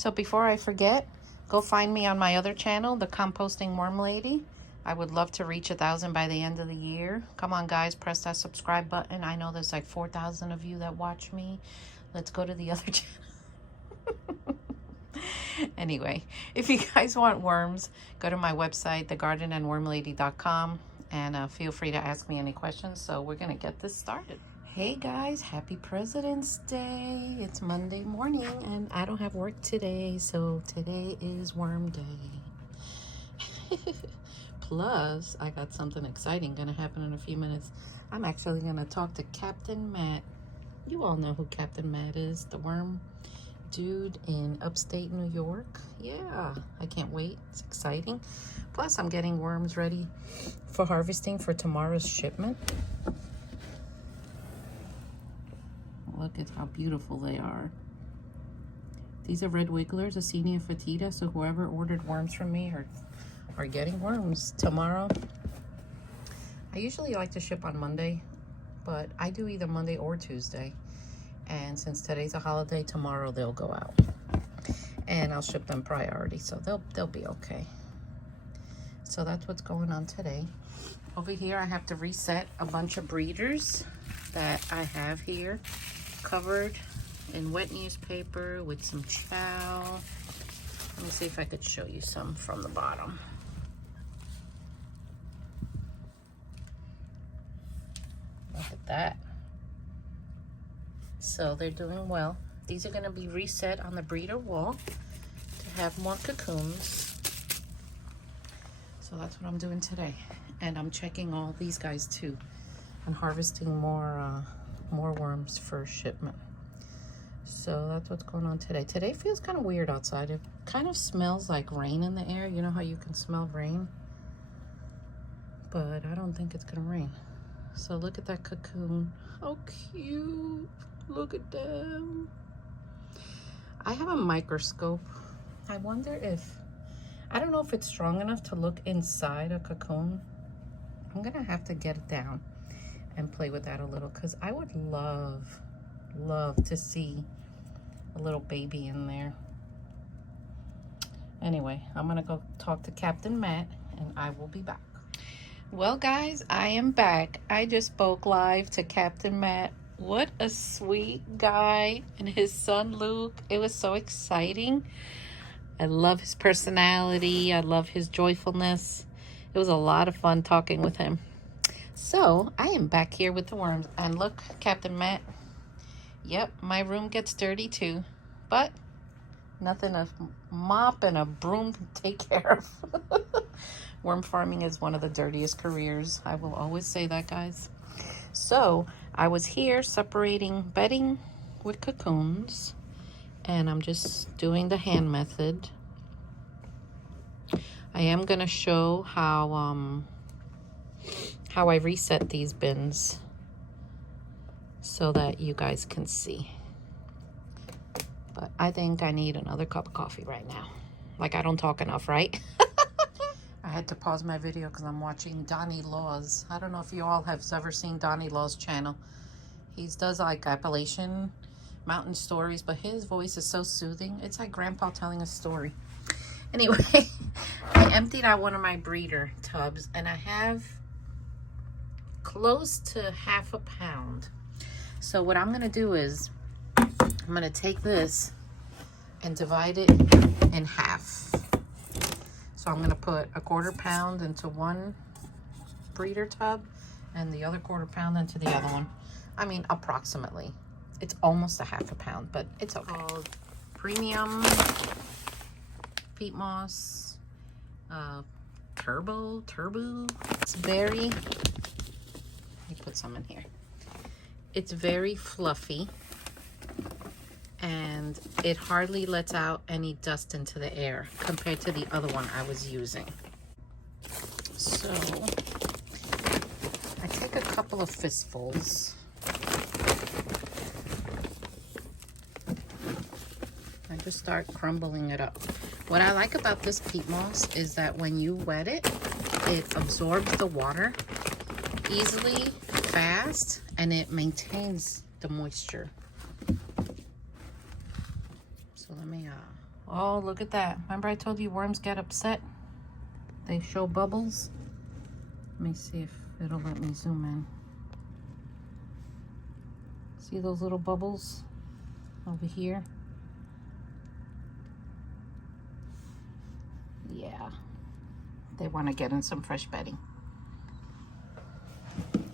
So before I forget, go find me on my other channel, the Composting Worm Lady. I would love to reach 1,000 by the end of the year. Come on, guys, press that subscribe button. I know there's like 4,000 of you that watch me. Let's go to the other channel. Anyway, if you guys want worms, go to my website, thegardenandwormlady.com, and feel free to ask me any questions. So we're going to get this started. Hey guys, happy President's Day. It's Monday morning and I don't have work today, so today is worm day. Plus, I got something exciting gonna happen in a few minutes. I'm actually gonna talk to Captain Matt. You all know who Captain Matt is, the worm dude in upstate New York. Yeah, I can't wait. It's exciting. Plus, I'm getting worms ready for harvesting for tomorrow's shipment. Look at how beautiful they are. These are red wigglers, Acenia fetida, so whoever ordered worms from me are getting worms tomorrow. I usually like to ship on Monday, but I do either Monday or Tuesday. And since today's a holiday, tomorrow they'll go out. And I'll ship them priority, so they'll be okay. So that's what's going on today. Over here, I have to reset a bunch of breeders that I have here, covered in wet newspaper with some chow. Let me see if I could show you some from the bottom. Look at that. So they're doing well. These are going to be reset on the breeder wall to have more cocoons. So that's what I'm doing today. And I'm checking all these guys too and harvesting more worms for shipment. So that's what's going on today. Today feels kind of weird outside. It kind of smells like rain in the air. You know how you can smell rain? But I don't think it's gonna rain. So look at that cocoon. How cute. Look at them. I have a microscope. I wonder if, I don't know if it's strong enough to look inside a cocoon. I'm gonna have to get it down and play with that a little, because I would love to see a little baby in there. Anyway, I'm gonna go talk to Captain Matt and I will be back. Well guys, I am back. I just spoke live to Captain Matt. What a sweet guy, and his son Luke. It was so exciting. I love his personality. I love his joyfulness. It was a lot of fun talking with him. So I am back here with the worms, and look, Captain Matt. Yep, my room gets dirty too, but nothing a mop and a broom can take care of. Worm farming is one of the dirtiest careers. I will always say that, guys. So I was here separating bedding with cocoons, and I'm just doing the hand method. I am gonna show how I reset these bins so that you guys can see. But I think I need another cup of coffee right now. Like, I don't talk enough, right? I had to pause my video because I'm watching Donnie Law's. I don't know if you all have ever seen Donnie Law's channel. He does like Appalachian mountain stories, but his voice is so soothing. It's like grandpa telling a story. Anyway, I emptied out one of my breeder tubs, and I have close to half a pound. So what I'm going to do is I'm going to take this and divide it in half. So I'm going to put a 1/4 pound into one breeder tub and the other 1/4 pound into the other one. I mean, approximately. It's almost a half a pound, but it's okay. Called premium peat moss, turbo. It's very, let me put some in here. It's very fluffy, and it hardly lets out any dust into the air compared to the other one I was using. So I take a couple of fistfuls. I just start crumbling it up. What I like about this peat moss is that when you wet it, it absorbs the water easily, fast, and it maintains the moisture. So let me Oh, look at that. Remember I told you worms get upset? They show bubbles. Let me see if it'll let me zoom in. See those little bubbles over here? Yeah. They want to get in some fresh bedding.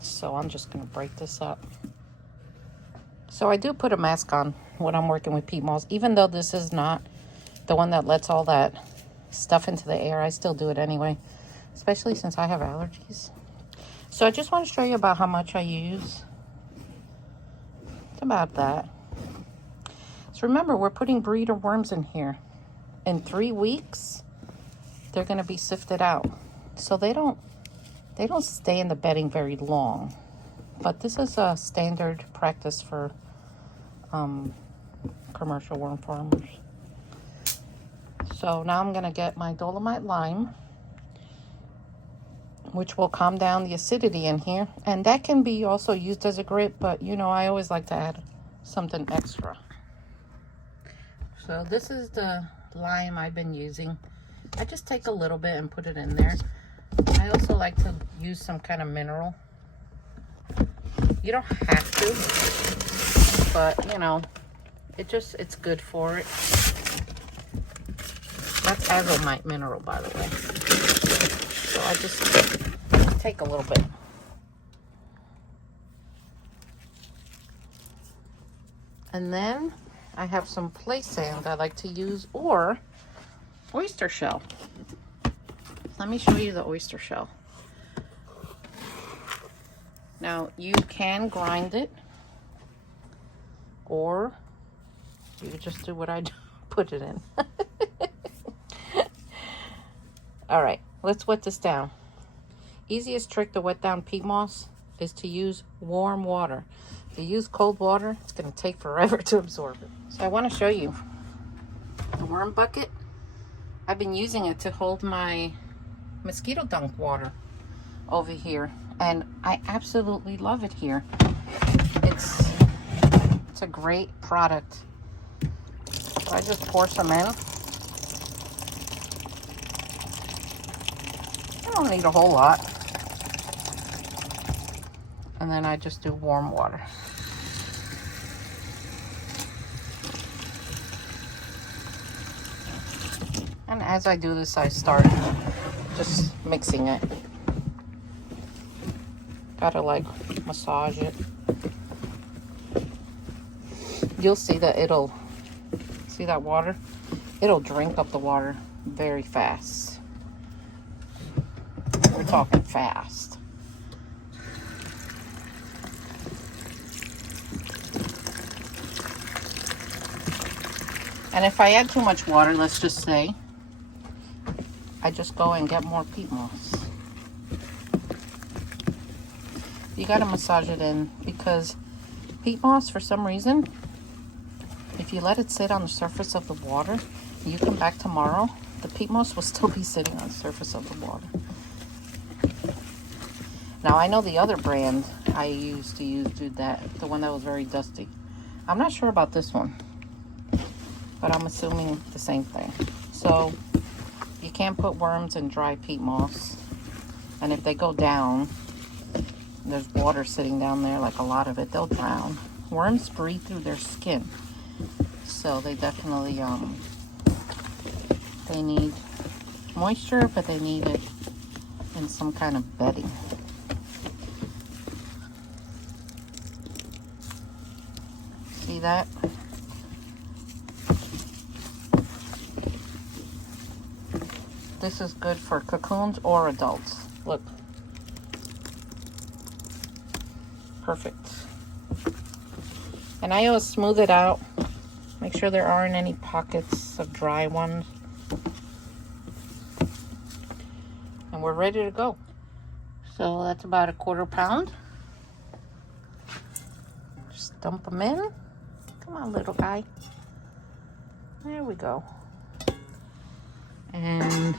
So I'm just going to break this up. So I do put a mask on when I'm working with peat moss. Even though this is not the one that lets all that stuff into the air, I still do it anyway. Especially since I have allergies. So I just want to show you about how much I use. It's about that. So remember, we're putting breeder worms in here. In 3 weeks, they're going to be sifted out. So they don't stay in the bedding very long. But this is a standard practice for commercial worm farmers. So now I'm going to get my Dolomite lime, which will calm down the acidity in here. And that can be also used as a grit, but you know, I always like to add something extra. So this is the lime I've been using. I just take a little bit and put it in there. I also like to use some kind of mineral. You don't have to, but you know, it's good for it. That's azomite mineral, by the way. So I just take a little bit. And then I have some play sand I like to use, or oyster shell. Let me show you the oyster shell. Now you can grind it, or you could just do what I do, put it in. All right, let's wet this down. Easiest trick to wet down peat moss is to use warm water. If you use cold water, it's going to take forever to absorb it. So I want to show you the worm bucket. I've been using it to hold my mosquito dunk water over here, and I absolutely love it here. It's a great product. So I just pour some in. I don't need a whole lot. And then I just do warm water. And as I do this, I start just mixing it. Gotta like massage it. You'll see that see that water? It'll drink up the water very fast. We're talking fast. And if I add too much water, let's just say, I just go and get more peat moss. You gotta massage it in, because peat moss, for some reason, if you let it sit on the surface of the water, and you come back tomorrow, the peat moss will still be sitting on the surface of the water. Now I know the other brand I used to do that, the one that was very dusty. I'm not sure about this one, but I'm assuming the same thing. So you can't put worms in dry peat moss, and if they go down, there's water sitting down there, like a lot of it, they'll drown. Worms breathe through their skin, so they definitely they need moisture, but they need it in some kind of bedding. See that? This is good for cocoons or adults. Look. Perfect. And I always smooth it out. Make sure there aren't any pockets of dry ones. And we're ready to go. So that's about 1/4 pound. Just dump them in. Come on, little guy. There we go. And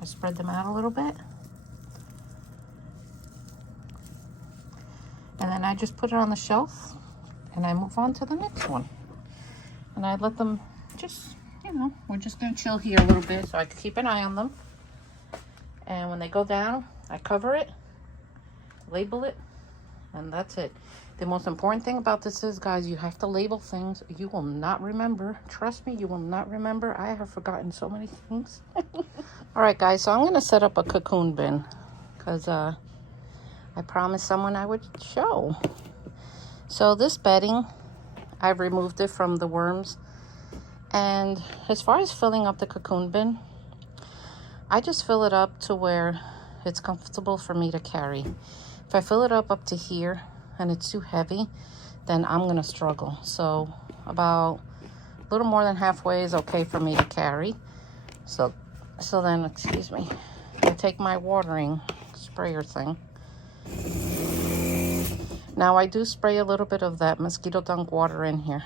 I spread them out a little bit. And then I just put it on the shelf, and I move on to the next one. And I let them just, you know, we're just going to chill here a little bit so I can keep an eye on them. And when they go down, I cover it, label it, and that's it. The most important thing about this is, guys, you have to label things. You will not remember. Trust me, you will not remember. I have forgotten so many things. All right, guys, so I'm going to set up a cocoon bin because I promised someone I would show. So this bedding, I've removed it from the worms. And as far as filling up the cocoon bin, I just fill it up to where it's comfortable for me to carry. If I fill it up to here and it's too heavy, then I'm going to struggle. So about a little more than halfway is okay for me to carry. So then, excuse me, I take my watering sprayer thing. Now I do spray a little bit of that mosquito dung water in here,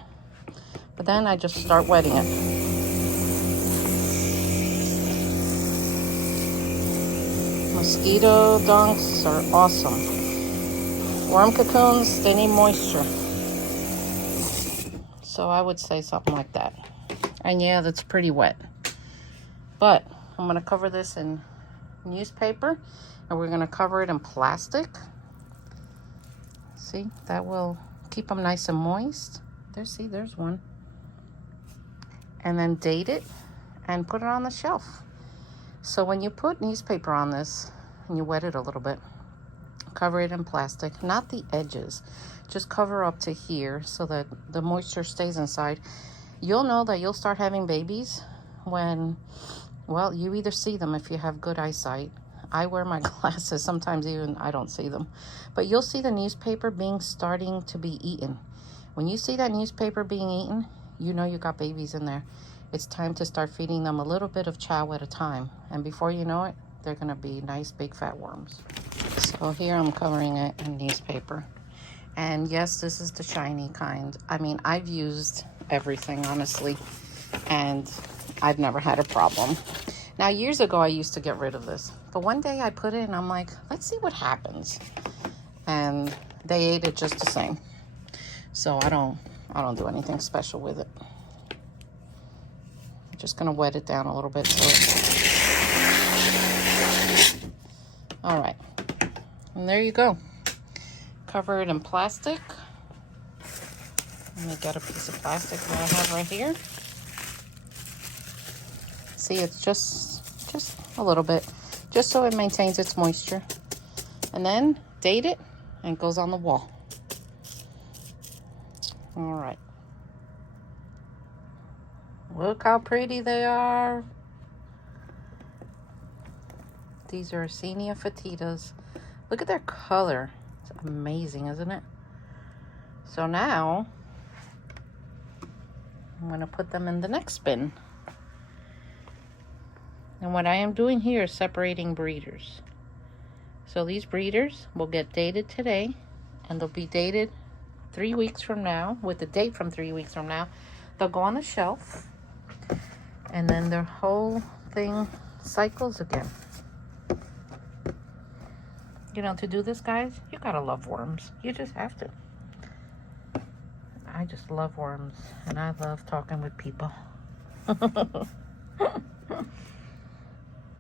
but then I just start wetting it. Mosquito dunks are awesome. Worm cocoons, they need moisture. So I would say something like that. And yeah, that's pretty wet. But I'm going to cover this in newspaper, and we're going to cover it in plastic. See, that will keep them nice and moist. There's one. And then date it and put it on the shelf. So when you put newspaper on this and you wet it a little bit, cover it in plastic, not the edges. Just cover up to here so that the moisture stays inside. You'll know that you'll start having babies when, well, you either see them if you have good eyesight. I wear my glasses. Sometimes even I don't see them. But you'll see the newspaper starting to be eaten. When you see that newspaper being eaten, you know you got babies in there. It's time to start feeding them a little bit of chow at a time. And before you know it, they're going to be nice big fat worms. So here I'm covering it in newspaper. And yes, this is the shiny kind. I mean, I've used everything, honestly. And I've never had a problem. Now, years ago, I used to get rid of this. But one day I put it and I'm like, let's see what happens. And they ate it just the same. So I don't do anything special with it. I'm just going to wet it down a little bit. All right. And there you go. Cover it in plastic. Let me get a piece of plastic that I have right here. See, it's just a little bit, just so it maintains its moisture. And then date it and it goes on the wall. All right. Look how pretty they are. These are Arsenio fetidas. Look at their color. It's amazing, isn't it? So now I'm going to put them in the next bin. And what I am doing here is separating breeders. So these breeders will get dated today, and they'll be dated 3 weeks from now, with the date from 3 weeks from now. They'll go on the shelf, and then their whole thing cycles again. You know, to do this, guys, you gotta love worms. You just have to. I just love worms, and I love talking with people.